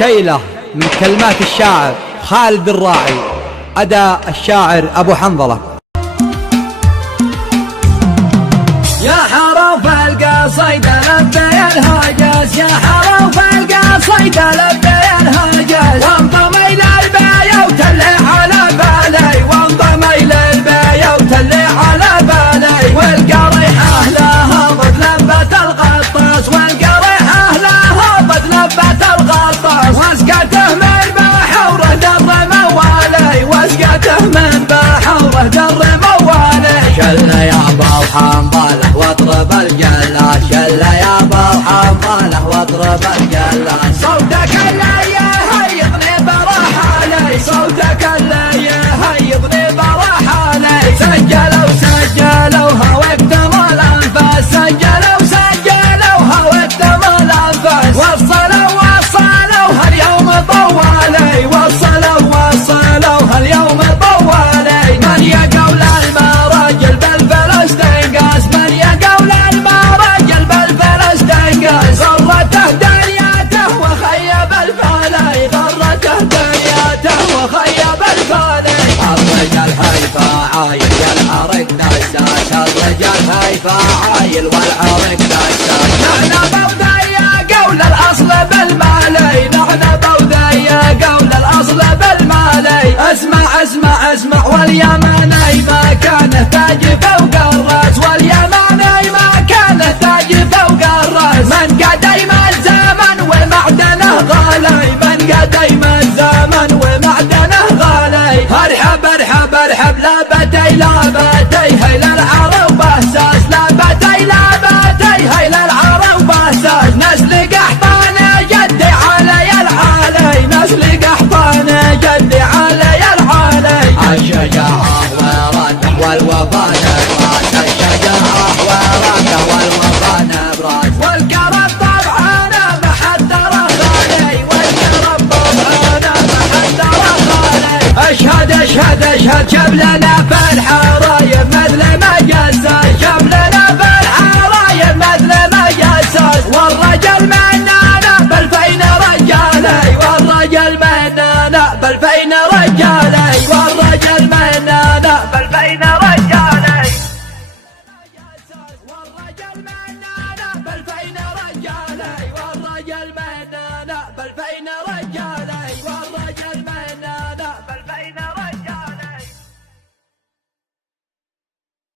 شيلة من كلمات الشاعر خالد الراعي، أداء الشاعر أبو حنظلة. يا حروف القصيدة لبي الهاجس، يا حروف القصيدة لبي الهاجس، وانضمي للباية وتلي على بالي، وانضمي للباية وتلي على بالي، والقريحة لها ضد لبة الغطاس، والقريحة لها ضد لبة الغطاس، واسقته من بحوره در موالي، واسقته من بحوره در موالي. شل يا ابو حنظله واضرب الجلاش، شل يا ابو حنظله واضرب الجلاش، صوتك اللي يهيضني برحالي، صوتك اللي يهيضني برحالي. سجلوها واكتم الانفاس، سجلوها واكتم الانفاس، وصلوها اليوم طوالي، وصلوها اليوم طوالي. من يقول المراجل بالفلسطين قاس، من يقول المراجل بالفلسطين قاس، غرته دنياته وخيب الفالي، غرته دنياته وخيب الفالي. الرجال هيفا عايل يا العرق نساس، الرجال هيفا عايل والعرق